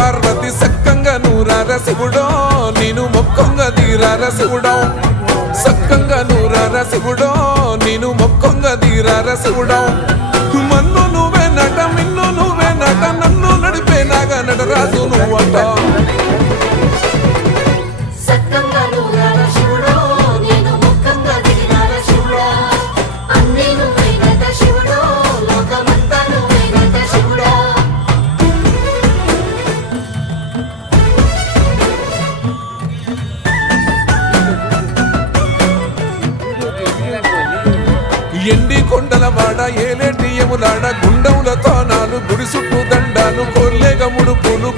పార్వతి సక్కంగా నూరార శివుడో నేను మొక్కంగా తీరార శివుడో సక్కంగా నూరార శివుడో నేను మొక్కంగా తీరార శివుడో మన్ను నువ్వే నట మిన్ను నువ్వే నట నన్ను నడిపేనాగా నటరాజు నువ్వట ఎండి కొండల వాడ ఏలేటి యములాడ గుండములతో నాలు గుడి చుట్టూ దండాలు కొల్లేగ ముడుపులు